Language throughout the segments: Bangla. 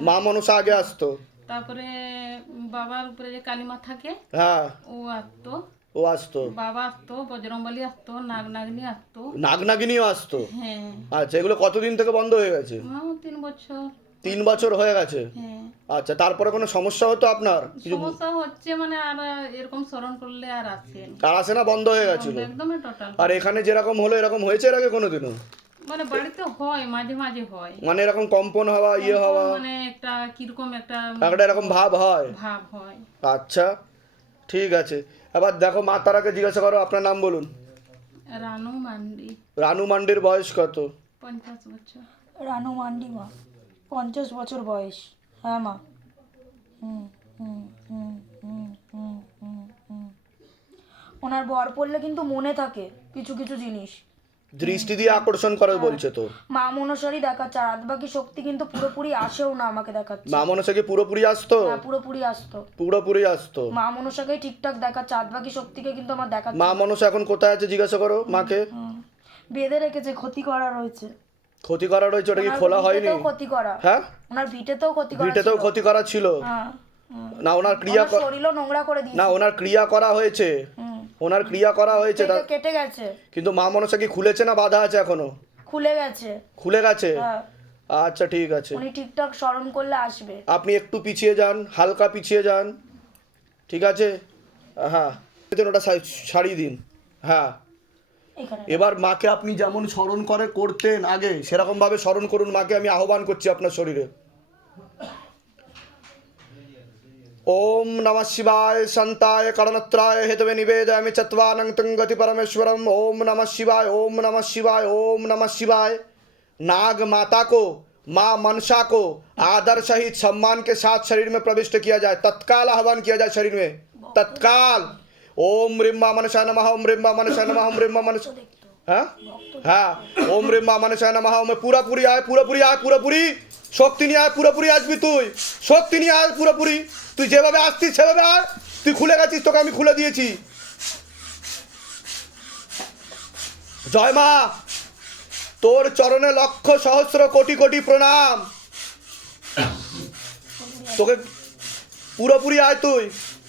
মা মনসা। আগে আসতো। তারপরে বাবার উপরে যে কালিমা থাকে হ্যাঁ। ও আসতো। ও আসতো। বাবা আসতো বজরংবলী আসতো নাগ নাগনি আসতো। নাগনাগিনীও আসতো? হ্যাঁ। আচ্ছা এগুলো কতদিন থেকে বন্ধ হয়ে গেছে? তিন বছর। তিন বছর হয়ে গেছে? হ্যাঁ। আচ্ছা তারপরে কোনো সমস্যা হতো আপনার? সমস্যা হচ্ছে মানে আর এরকম স্মরণ করলে আর আসেন আর আসে না বন্ধ হয়ে গেছিল? টোটাল আর এখানে যেরকম হলো এরকম হয়েছে এর আগে কোনোদিনও? মানে বাড়িতে হয় মাঝে মাঝে হয়। মানে এরকম কম্পন হওয়া ইয়ে হওয়া। মানে একটা কীরকম একটা একটা এরকম ভাব হয়। ভাব হয়। আচ্ছা ঠিক আছে। এবার দেখো মা তারাকে জিজ্ঞাসা করো আপনার নাম বলুন। রানু মান্ডি। রানু মান্ডির বয়স কত? পঞ্চাশ বছর। রানু মান্ডি মা পঞ্চাশ বছর বয়স। হ্যাঁ মা। হুম হুম হুম হুম হুম হুম হুম। ওনার বর পড়লে কিন্তু মনে থাকে কিছু কিছু জিনিস। দৃষ্টি দিয়ে আকর্ষণ করে বলছে তো। মা মনসারই দেখাচ্ছে আর বাকি শক্তি কিন্তু পুরোপুরি আসেও না আমাকে দেখাচ্ছে। মা মনসা কি পুরোপুরি আসতো? হ্যাঁ পুরোপুরি আসতো। পুরোপুরি আসতো। মা মনসাকেই ঠিকঠাক দেখাচ্ছে আর বাকি শক্তিকে কিন্তু আমার দেখাচ্ছে। মা মনসা এখন কোথায় আছে জিজ্ঞাসা করো মাকে। বেঁধে রেখেছে ক্ষতি করা রয়েছে। ক্ষতি করা রয়েছে ওটা কি খোলা হয়নি? ক্ষতি করা। হ্যাঁ? ওনার ভিটেতেও ক্ষতি করা ভিটেতেও ক্ষতি করা ছিল। হ্যাঁ না ওনার ক্রিয়া শরীরও নোংরা করে দিয়েছে। না ওনার ক্রিয়া করা হয়েছে। ওনার ক্রিয়া করা হয়েছে তা- কেটে- গেছে। কিন্তু মা মনসা কি খুলেছে না বাধা আছে এখনও? খুলে গেছে। খুলে গেছে? হ্যাঁ। আচ্ছা ঠিক আছে। উনি ঠিকঠাক স্মরণ করলে আসবে। আপনি একটু পিছিয়ে যান হালকা পিছিয়ে যান ঠিক আছে? হ্যাঁ। দিন ওটা সা- সারিয়ে দিন। হ্যাঁ। এখানে। এবার মাকে আপনি যেমন স্মরণ করে করতেন আগে সেরকম ভাবে স্মরণ করুন মাকে আমি আহ্বান করছি আপনার শরীরে। ओम नम शिवाय संताय कर्णत्राय हेतु निवेदयामि चत्वारं गति परमेश्वरम ओम नम शिवाय, ओम नम शिवाय, ओम नम शिवाय। नाग माता को, माँ मनसा को आदर सहित सम्मान के साथ शरीर में प्रविष्ट किया जाए। तत्काल आह्वान किया जाए शरीर में। तत्काल। ओम रिम्बा मनसा नमः, ओम रिम्बा मनसा नमः, ओम रिम्बा मनसा হ্যাঁ হ্যাঁ ওম রে মা মানে না মহা ওমে পুরাপুরি আয় পুরোপুরি আয় পুরোপুরি শক্তি নিয়ে আয় পুরোপুরি আসবি তুই শক্তি নিয়ে আয় পুরোপুরি তুই যেভাবে আসছিস সেভাবে আয় তুই খুলে গেছিস তোকে আমি খুলে দিয়েছি জয় মা তোর চরণে লক্ষ সহস্র কোটি কোটি প্রণাম তোকে पूरा आए तू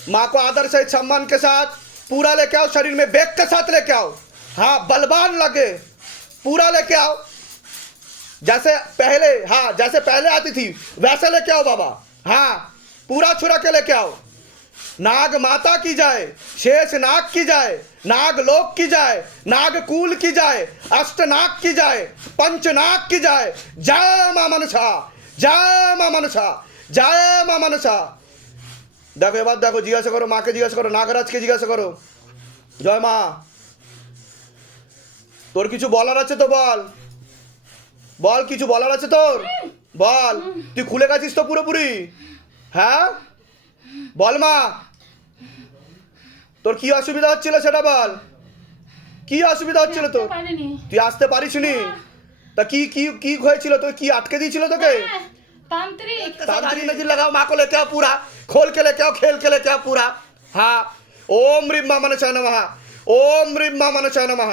माँ को आदर सहित सम्मान के साथ पूरा लेके आओ शरीर में बेग के साथ लेके आओ हाँ बलवान लगे पूरा लेके आओ जैसे पहले हाँ जैसे पहले आती थी वैसे लेके आओ बाबा हाँ पूरा छुरा के लेके आओ नाग माता की जाए शेष नाग की जाए नाग लोक की जाए नाग कूल की जाए अष्ट नाग की जाए पंच नाग की जाए जय मां मनसा जय मां मनसा जय मां मनसा দেখো এবার দেখো জিজ্ঞাসা করো মাকে জিজ্ঞাসা করো নাগরাজকে জিজ্ঞাসা করো জয় মা তোর কিছু বলার আছে তো বল বল কিছু বলার আছে তোর বল তুই খুলে গেছিস তো পুরোপুরি হ্যাঁ বল মা তোর কি অসুবিধা হচ্ছিল সেটা বল কি অসুবিধা হচ্ছিল তোর পারিনি তুই আসতে পারিসনি তা কি কি কি হয়েছিল তোর কি আটকে দিয়েছিল তোকে হ্যাঁ, তান্ত্রিক तांत्रिक नजर लगाओ माँ को लेके आओ पूरा खोल के लेके आओ खेल के लेके आओ पूरा हाँ ओम রিম মা মানে নমঃ ওম রিম মা মানে নমঃ।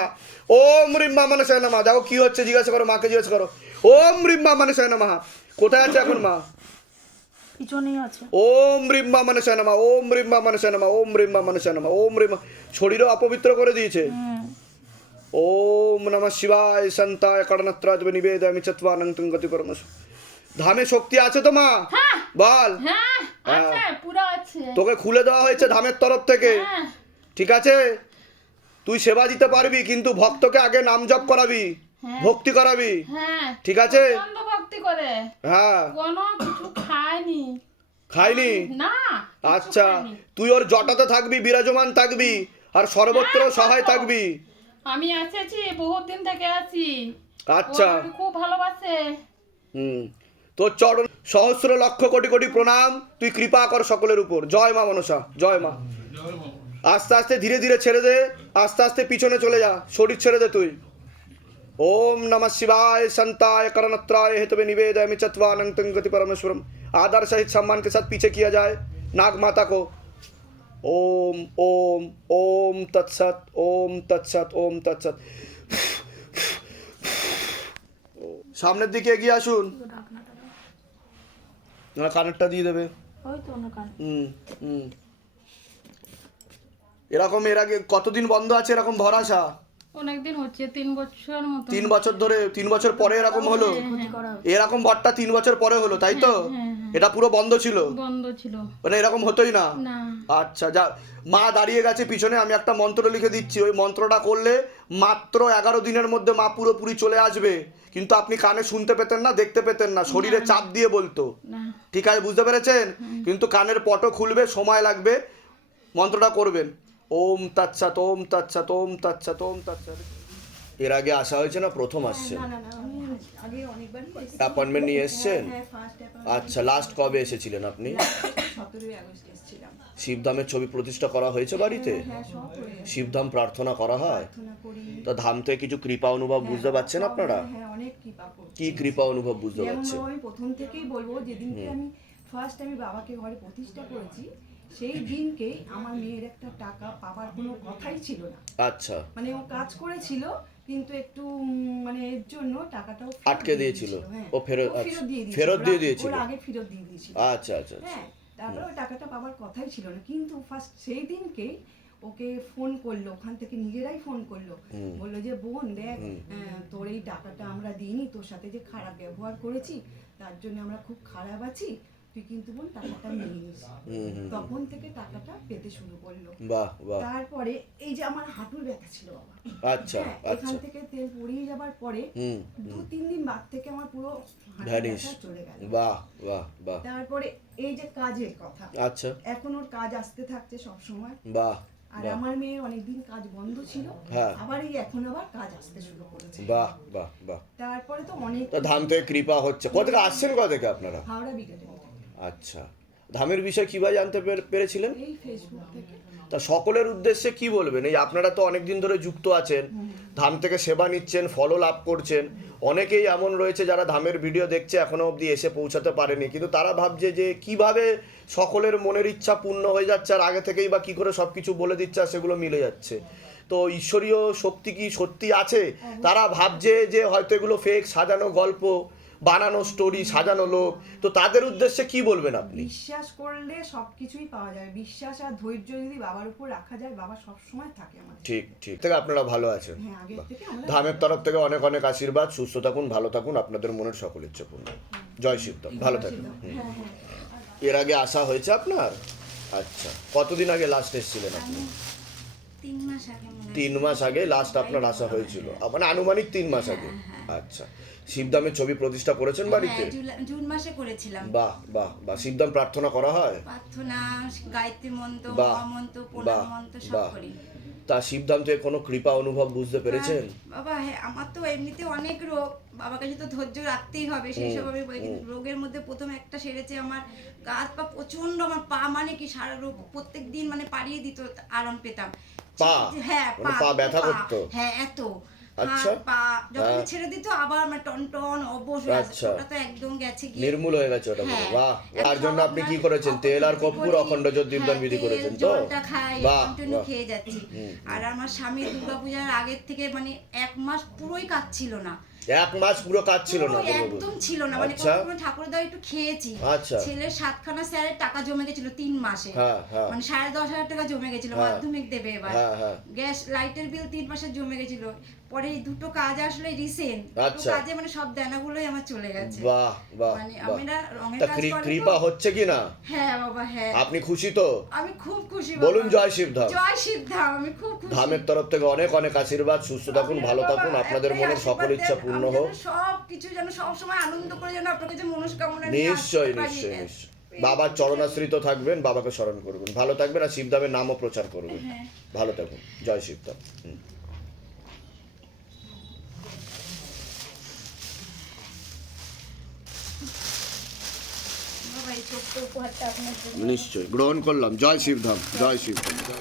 ওম রিম মা মানে নমঃ। দেখো কি হচ্ছে জিজ্ঞাসা করো মাকে জিজ্ঞাসা করো। ওম রিম মা মানে নমঃ। কোথায় আছে এখন মা? ওম রিম মা মানে নমঃ। ওম রিম মা মানে নমঃ। ওম রিম মা মানে নমঃ। ওম রিম শরীরও অপবিত্র করে দিয়েছে। ওম নমঃ শিবায় সন্তায় করণত্রাজ নিবেদয়ামি চত্বানন্ত গতি পরমশ ধামে শক্তি আছে তো মা? হ্যাঁ। বল। হ্যাঁ আছে। তোকে খুলে দেওয়া হয়েছে ধামের তরফ থেকে। হ্যাঁ। ঠিক আছে? তুই সেবা দিতে পারবি কিন্তু ভক্তকে আগে নাম জপ করাবি হ্যাঁ। ভক্তি করাবি। হ্যাঁ। ঠিক আছে? ভক্তি করে। হ্যাঁ। কোনো কিছু খায়নি। খাইনি না আচ্ছা। তুই ওর জটাতে থাকবি বিরাজমান থাকবি আর সর্বত্র হ্যাঁ, সহায় থাকবি। আমি এসেছি বহুত দিন থেকে আছি। আচ্ছা। খুব ভালোবাসে। হুম। তোর চরণ সহস্র লক্ষ কোটি কোটি প্রণাম। তুই কৃপা কর সকলের উপর। জয় মা মনসা। জয় মা। আস্তে আস্তে ধীরে ধীরে ছেড়ে দে আস্তে আস্তে পিছনে চলে যা শরীর ছেড়ে দে তুই ओम नमः शिवाय संताय करणत्राय हेतवे निवेदयामि चत्वानंत गति परमेश्वरम आदर सहित सम्मान के साथ पीछे किया जाए नाग माता को ओम ओम ओम तत्सत ओम तत्सत ओम तत्सत সামনের দিকে এগিয়ে আসুন না কানেরটা দিয়ে দেবে ওই তো ওনার কান হুম হুম এরকম এর আগে কতদিন বন্ধ আছে এরকম ভরাসা? অনেকদিন হচ্ছে তিন বছর মতো তিন বছর ধরে তিন বছর পরে এরকম হলো? এরকম ভরটা তিন বছর পরে হলো তাই তো? এটা পুরো বন্ধ ছিল? বন্ধ ছিল। মানে এরকম হতোই না? আচ্ছা যা মা দাঁড়িয়ে গেছে পিছনে আমি একটা মন্ত্র লিখে দিচ্ছি। ওই মন্ত্রটা করলে মাত্র এগারো দিনের মধ্যে মা পুরোপুরি চলে আসবে। কিন্তু আপনি কানে শুনতে পেতেন না দেখতে পেতেন না। শরীরে চাপ দিয়ে বলতো। ঠিক আছে বুঝতে পেরেছেন? কিন্তু কানের পটও খুলবে সময় লাগবে। মন্ত্রটা করবেন। ওম তাচ্ছাত ওম তাচ্ছাত ওম তাচ্ছাত ওম তাচ্ছাত এর আগে আসা হয়েছে না? প্রথম অনেকবারই এসেছি। অ্যাপয়েন্টমেন্ট নিয়ে এসছেন? হ্যাঁ আচ্ছা লাস্ট কবে এসেছিলেন আপনি? শিবধামের ছবি প্রতিষ্ঠা করা হয়েছে বাড়িতে? হ্যাঁ শিবধাম প্রার্থনা করা হয়? তো ধাম থেকে কিছু কৃপা অনুভব বুঝতে পারছেন আপনারা? হ্যাঁ কি কৃপা অনুভব বুঝতে পারছেন? প্রথম থেকেই বলব যেদিনকে আমি ফার্স্ট আমি বাবাকে ঘরে প্রতিষ্ঠা করেছি সেই দিনকেই আমার মেয়ের একটা টাকা পাওয়ার কোনো কথাই ছিল না। আচ্ছা। মানে ও কাজ করেছিল কিন্তু একটু মানে এর জন্য টাকাটাও আটকে দিয়েছিল। হ্যাঁ। ও ফেরত-। ফেরত দিয়ে দিয়েছিল আগে ফেরত দিয়ে দিয়েছিল। আচ্ছা আচ্ছা আচ্ছা। হ্যাঁ তারপরে ওই টাকাটা পাওয়ার কথাই ছিল না। কিন্তু ফার্স্ট সেই দিনকেই ওকে ফোন করল ওখান থেকে নিজেরাই ফোন করল। বলল যে বোন দেখ তোর এই টাকাটা আমরা দিইনি তোর সাথে যে খারাপ ব্যবহার করেছি তার জন্য আমরা খুব খারাপ আছি তুই কিন্তু বোন টাকাটা নিয়ে নিস। তখন থেকে টাকাটা পেতে শুরু করল। বাহ বাহ। তারপরে এই যে আমার হাঁটুর ব্যথা ছিল বাবা। আচ্ছা হ্যাঁ আচ্ছা। এখান থেকে তেল পড়িয়ে যাবার পরে দু তিন দিন বাদ থেকে আমার পুরো ভ্যানিশ চলে গেল। বাহ বাহ বাহ। তারপরে এই যে কাজের কথা আচ্ছা। এখন ওর কাজ আসতে থাকছে সব সময়। বাহ আর আমার মেয়ের অনেকদিন কাজ বন্ধ ছিল হ্যাঁ। আবার এই এখন আবার কাজ আসতে শুরু করেছে। বাহ বাহ বাহ। তারপরে তো অনেক তো থেকে কৃপা হচ্ছে। কোথা থেকে আসছেন কোথা থেকে আপনারা? হাওড়া বিকেটে আচ্ছা। ধামের বিষয় কীভাবে জানতে পেরে- পেরেছিলেন? তা সকলের উদ্দেশ্যে কি বলবেন? এই আপনারা তো অনেক দিন ধরে যুক্ত আছেন ধাম থেকে সেবা নিচ্ছেন ফলো লাভ করছেন। অনেকেই এমন রয়েছে যারা ধামের ভিডিও দেখছে এখনও অবধি এসে পৌঁছাতে পারেনি। কিন্তু তারা ভাবছে যে কীভাবে সকলের মনের ইচ্ছা পূর্ণ হয়ে যাচ্ছে আর আগে থেকেই বা কি করে সব কিছু বলে দিচ্ছে আর সেগুলো মিলে যাচ্ছে। তো ঈশ্বরীয় শক্তি কি সত্যি আছে? তারা ভাবছে যে হয়তো এগুলো ফেক সাজানো গল্প বানানো স্টোরি সাজানো লোক। তো তাদের উদ্দেশ্যে কি বলবেন আপনি? বিশ্বাস করলে সবকিছুই পাওয়া যায়। বিশ্বাস আর ধৈর্য যদি বাবার উপর রাখা যায় বাবা সব সময় থাকে আমাদের। ঠিক ঠিক। থেকে আপনারা ভালো আছেন। হ্যাঁ আগের থেকে আমরা ধামের তরফ থেকে অনেক অনেক আশীর্বাদ। সুস্থ থাকুন ভালো থাকুন। আপনাদের মনের সকল ইচ্ছে পূর্ণ জয় শিবদাম ভালো থাকুন। হ্যাঁ হ্যাঁ। এর আগে আসা হয়েছে আপনার? আচ্ছা। কতদিন আগে লাস্ট এসেছিলেন আপনি? তিন মাস আগে তিন মাস আগে লাস্ট আপনার আসা হয়েছিল। মানে আনুমানিক তিন মাস আগে। আচ্ছা। শিবদামের ছবি প্রতিষ্ঠা করেছেন বাড়িতে? হ্যাঁ, জুন মাসে করেছিলাম। বাহ বাহ বাহ। শিবদাম প্রার্থনা করা হয়? প্রার্থনা গায়ত্রী মন্ত্র বাহ, বাহ, প্রণাম মন্ত্র সব করি। তা শিবদাম থেকে কোনো কৃপা অনুভব বুঝতে পেরেছেন? বাবা হ্যাঁ আমার তো এমনিতে অনেক রোগ। বাবার কাছে তো ধৈর্য রাখতেই হবে সেই সব আমি বলি। কিন্তু রোগের মধ্যে প্রথম একটা সেরেছে আমার গা হাত পা প্রচণ্ড আমার পা মানে কি সারা রোগ প্রত্যেক দিন মানে পাড়িয়ে দিত আরাম পেতাম। পা? হ্যাঁ মানে পা ব্যথা করতো? হ্যাঁ এত। আচ্ছা। পা যখন হ্যাঁ। ছেড়ে দিত আবার আমার টন টন অবশ। আচ্ছা। ওটা তো একদম গেছে গিয়ে নির্মূল হয়ে গেছে ওটা। হ্যাঁ। বাহ তার জন্য আপনি কি করেছেন তেল আর কর্পূর অখণ্ড জ্যোত দীপদান হ্যাঁ, বিধি করেছেন তো জলটা খাই কন্টিনিউ খেয়ে যাচ্ছি আর আমার স্বামী দুর্গাপূজার আগের থেকে মানে এক মাস পুরোই কাটছিল না এক মাস পুরো কাজ ছিল না একদম ছিল না মানে আচ্ছা কোনো ঠাকুর দা একটু খেয়েছি আচ্ছা। ছেলের সাতখানা স্যারের টাকা জমে গেছিল তিন মাসে। মানে সাড়ে দশ হাজার টাকা জমে গেছিল। মাধ্যমিক দেবে এবার। গ্যাস লাইটের বিল তিন মাসে জমে গেছিল পরে এই দুটো কাজ আসলে রিসেন্ট আচ্ছা। কাজে মানে সব দেনাগুলোই আমার চলে গেছে। বাহ বাহ মানে আমরা রঙের কাজ করে। কৃপা হচ্ছে কি না হ্যাঁ বাবা হ্যাঁ। আপনি খুশি তো? আমি খুব খুশি বলুন বাবা। জয় শিবধাম জয় শিবধাম আমি খুব খুশি। ধামের তরফ থেকে অনেক অনেক আশীর্বাদ। সুস্থ থাকুন ভালো থাকুন। আপনাদের মনের সকল ইচ্ছা পূর্ণ হোক। সব কিছু যেন সব সময় আনন্দ করে যেন আপনার কাছে মনস্কামনা নিশ্চয়ই আসতে পারি। নিশ্চয়ই নিশ্চয়ই। বাবার চরণাশ্রিত থাকবেন বাবাকে স্মরণ করবেন। ভালো থাকবেন আর শিবধামের নামও প্রচার করবেন। হ্যাঁ। ভালো থাকুন। জয় শিবধাম হুম। বাবা এই ছোট্ট উপহারটা আপনার জন্য নিশ্চয়ই। গ্রহণ করলাম। জয় শিবধাম জয় শিবধাম।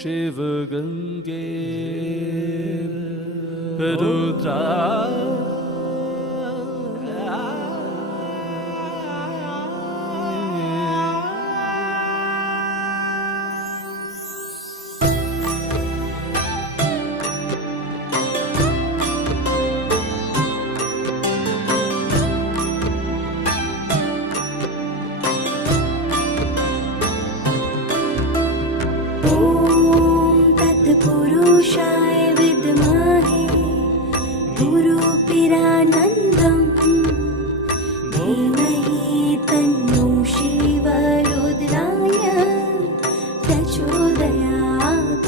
Shiva Gange Rudra गुरुपिरानन्दम् धीमहि तन्नो शिवरुद्राय प्रचोदयात्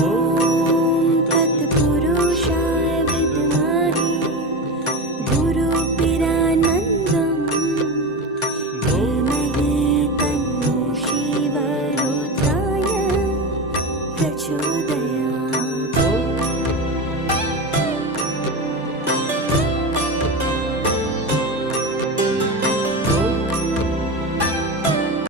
तत्पुरुषाय विद्महे गुरुपिरानन्दम्